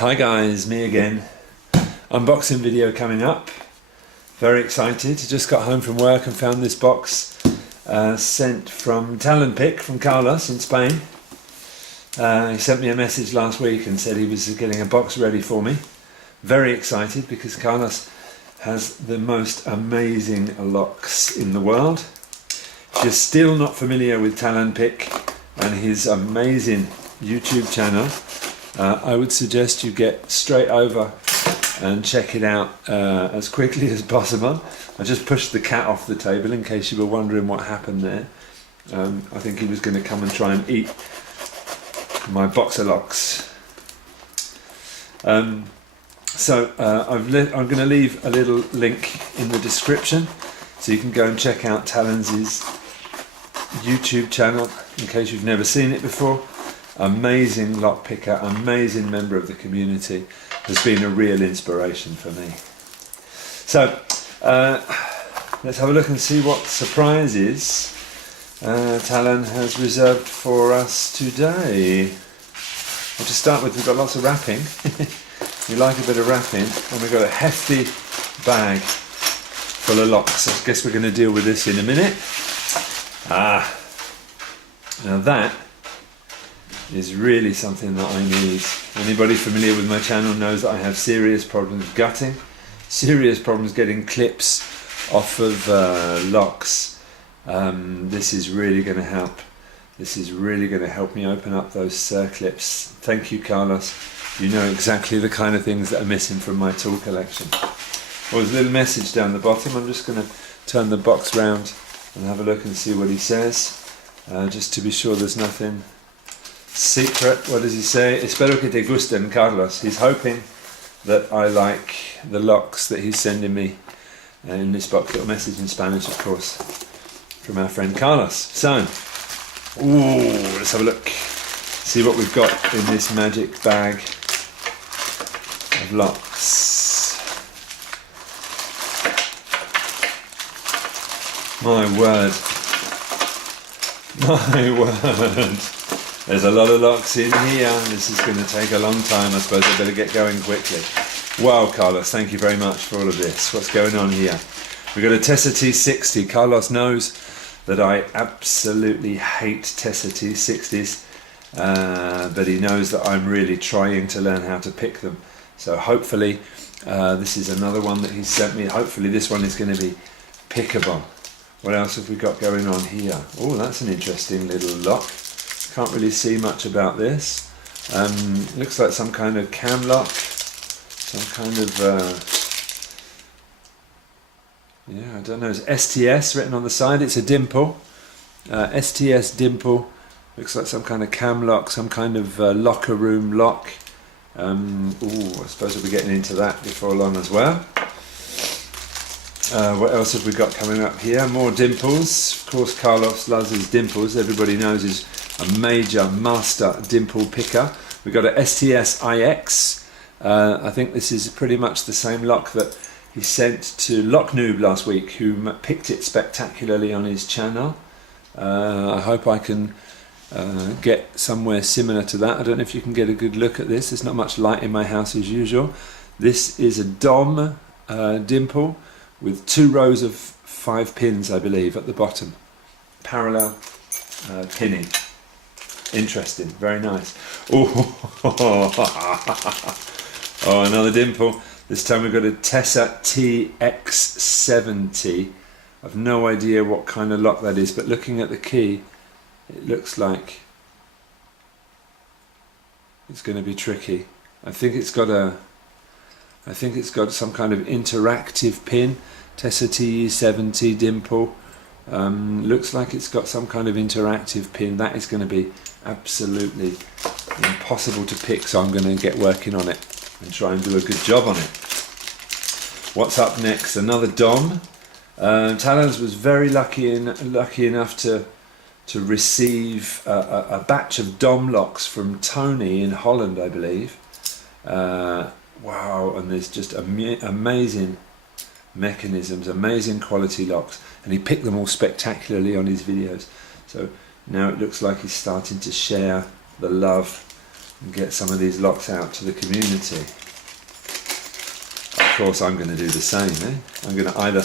Hi guys, me again. Unboxing video coming up. Very excited. Just got home from work and found this box sent from Tallan Pick from Carlos in Spain. He sent me a message last week and said he was getting a box ready for me. Very excited because Carlos has the most amazing locks in the world. If you're still not familiar with Tallan Pick and his amazing YouTube channel, I would suggest you get straight over and check it out as quickly as possible. I just pushed the cat off the table in case you were wondering what happened there. I think he was going to come and try and eat my boxer locks. I'm going to leave a little link in the description so you can go and check out Tallan's YouTube channel in case you've never seen it before. Amazing lock picker, amazing member of the community, has been a real inspiration for me. So let's have a look and see what surprises Tallan has reserved for us today. Well, to start with, we've got lots of wrapping. We like a bit of wrapping, and we've got a hefty bag full of locks. I guess we're going to deal with this in a minute. Now that is really something that I need. Anybody familiar with my channel knows that I have serious problems gutting, serious problems getting clips off of locks. This is really going to help. This is really going to help me open up those clips. Thank you, Carlos. You know exactly the kind of things that are missing from my tool collection. Well, there's a little message down the bottom. I'm just going to turn the box round and have a look and see what he says, just to be sure there's nothing secret. What does he say? Espero que te gusten, Carlos. He's hoping that I like the locks that he's sending me in this box. Little message in Spanish, of course, from our friend Carlos. So, let's have a look. See what we've got in this magic bag of locks. My word. My word. There's a lot of locks in here. This is going to take a long time. I suppose I better get going quickly. Wow, Carlos, thank you very much for all of this. What's going on here? We've got a Tessa T60. Carlos knows that I absolutely hate Tessa T60s, but he knows that I'm really trying to learn how to pick them. So hopefully this is another one that he sent me. Hopefully this one is going to be pickable. What else have we got going on here? Oh, that's an interesting little lock. Can't really see much about this. Looks like some kind of cam lock, some kind of yeah, I don't know. It's STS written on the side. It's a dimple, STS dimple. Looks like some kind of cam lock, some kind of locker room lock. I suppose we'll be getting into that before long as well. What else have we got coming up here? More dimples. Of course, Carlos loves his dimples. Everybody knows he's a major master dimple picker. We've got a STS IX. I think this is pretty much the same lock that he sent to Lock Noob last week, who picked it spectacularly on his channel. I hope I can get somewhere similar to that. I don't know if you can get a good look at this. There's not much light in my house as usual. This is a Dom dimple with 2 rows of 5 pins, I believe, at the bottom. Parallel pinning. Interesting, very nice. Oh, another dimple. This time we've got a Tessa TX70. I've no idea what kind of lock that is, but looking at the key, it looks like it's going to be tricky. I think it's got some kind of interactive pin. Tessa T70 dimple. Looks like it's got some kind of interactive pin. That is going to be absolutely impossible to pick, so I'm going to get working on it and try and do a good job on it. What's up next? Another Dom. Tallan's was very lucky enough to receive a batch of Dom locks from Tony in Holland, I believe. Wow, and there's just amazing mechanisms, amazing quality locks, and he picked them all spectacularly on his videos. So now it looks like he's starting to share the love and get some of these locks out to the community. Of course, I'm going to do the same. I'm going to either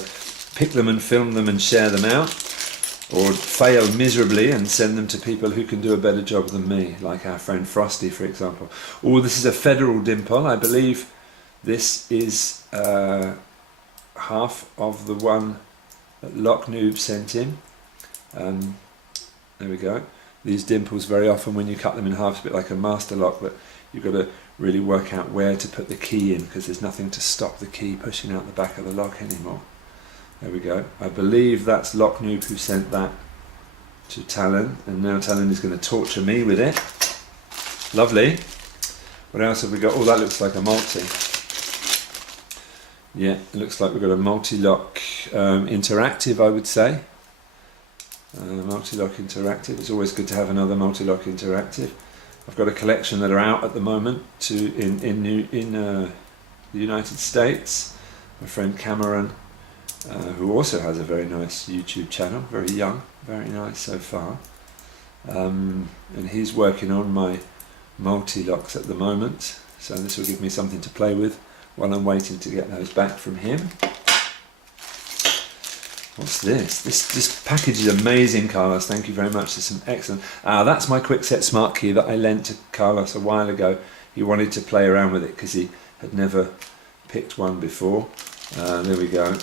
pick them and film them and share them out, or fail miserably and send them to people who can do a better job than me, like our friend Frosty, for example. Oh, this is a federal dimple. I believe this is half of the one that Lock Noob sent in. There we go. These dimples, very often when you cut them in half, it's a bit like a master lock, but you've got to really work out where to put the key in, because there's nothing to stop the key pushing out the back of the lock anymore. There we go. I believe that's Lock Noob who sent that to Tallan, and now Tallan is going to torture me with it. Lovely. What else have we got? Oh, that looks like a multi. Yeah, it looks like we've got a multi-lock interactive, I would say. Multi-lock interactive. It's always good to have another multi-lock interactive. I've got a collection that are out at the moment in the United States. My friend Cameron, who also has a very nice YouTube channel, very young, very nice so far. And he's working on my multi-locks at the moment, so this will give me something to play with while I'm waiting to get those back from him. What's this? This package is amazing, Carlos. Thank you very much. There's some excellent... that's my Quickset Smart Key that I lent to Carlos a while ago. He wanted to play around with it because he had never picked one before. There we go.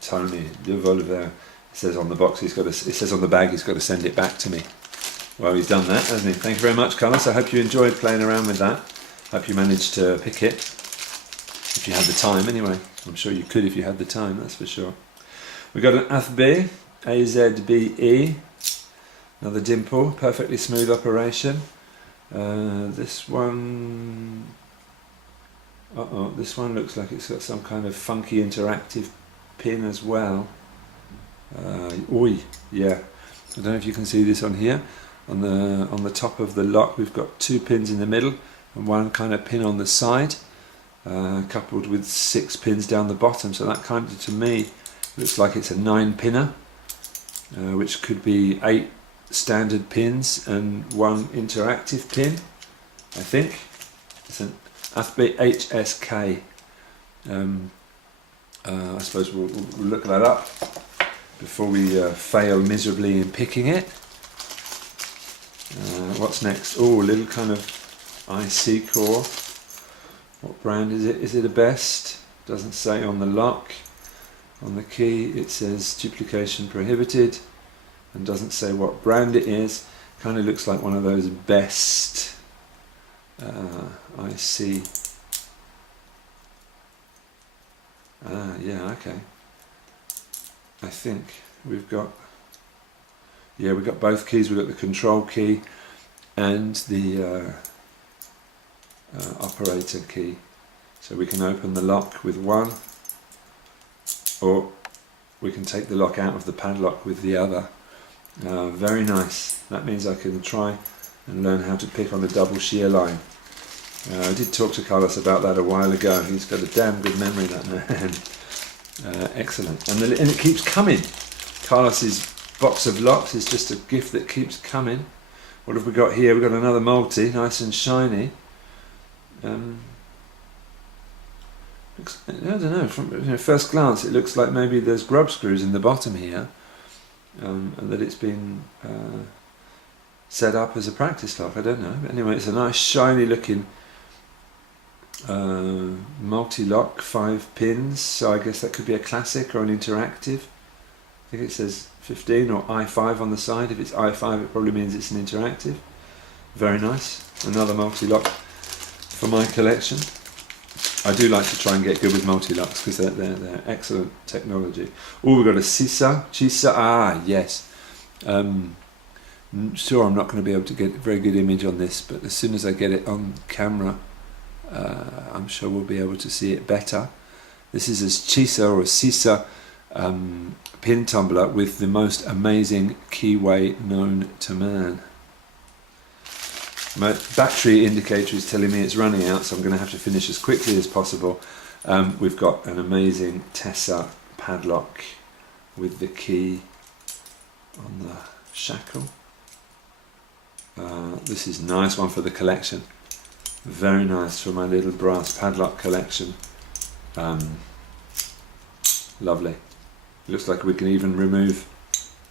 Tony Devolver. It says on the box it says on the bag he's got to send it back to me. Well, he's done that, hasn't he? Thank you very much, Carlos. I hope you enjoyed playing around with that. Hope you managed to pick it. If you had the time, anyway. I'm sure you could if you had the time, that's for sure. We got an AZBE, AZBE, another dimple, perfectly smooth operation. This one, this one looks like it's got some kind of funky interactive pin as well. Yeah, I don't know if you can see this on here. On the top of the lock, we've got 2 pins in the middle and 1 kind of pin on the side, coupled with 6 pins down the bottom. So that kind of, to me, looks like it's a 9-pinner, which could be 8 standard pins and 1 interactive pin, I think. It's an AZBE HSK. I suppose we'll look that up before we fail miserably in picking it. What's next? Oh, a little kind of IC core. What brand is it? Is it a Best? Doesn't say on the lock. On the key it says duplication prohibited and doesn't say what brand it is. Kind of looks like one of those Best IC. Yeah, okay. I think we've got both keys. We've got the control key and the operator key. So we can open the lock with one, or we can take the lock out of the padlock with the other. Very nice. That means I can try and learn how to pick on a double shear line. I did talk to Carlos about that a while ago. He's got a damn good memory, that man. Excellent. And it keeps coming. Carlos's box of locks is just a gift that keeps coming. What have we got here? We've got another multi, nice and shiny. I don't know, from first glance it looks like maybe there's grub screws in the bottom here, and that it's been set up as a practice lock. I don't know, but anyway, it's a nice shiny looking multi-lock, 5 pins, so I guess that could be a classic or an interactive. I think it says 15 or i5 on the side. If it's i5 it probably means it's an interactive. Very nice. Another multi-lock for my collection. I do like to try and get good with multi-locks because they're excellent technology. Oh, we've got a Chisa, yes. Sure, I'm not going to be able to get a very good image on this, but as soon as I get it on camera, I'm sure we'll be able to see it better. This is a Chisa or a Chisa pin tumbler with the most amazing keyway known to man. My battery indicator is telling me it's running out, so I'm going to have to finish as quickly as possible. We've got an amazing Tessa padlock with the key on the shackle. This is a nice one for the collection. Very nice for my little brass padlock collection. Lovely. Looks like we can even remove...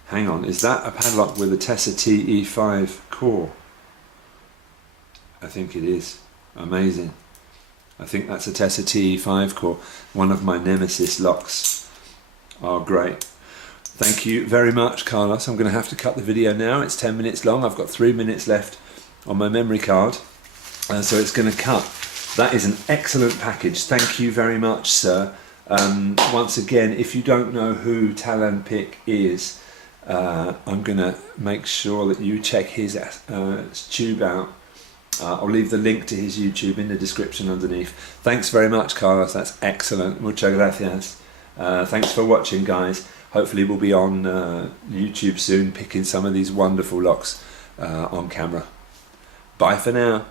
Hang on, is that a padlock with a Tessa TE5 core? I think it is. Amazing. I think that's a Tessa TE5 core. One of my nemesis locks. Oh, great. Thank you very much, Carlos. I'm going to have to cut the video now. It's 10 minutes long. I've got 3 minutes left on my memory card. So it's going to cut. That is an excellent package. Thank you very much, sir. Once again, if you don't know who Tallan Pick is, I'm going to make sure that you check his tube out. I'll leave the link to his YouTube in the description underneath. Thanks very much, Carlos. That's excellent. Muchas gracias. Thanks for watching, guys. Hopefully we'll be on YouTube soon, picking some of these wonderful locks on camera. Bye for now.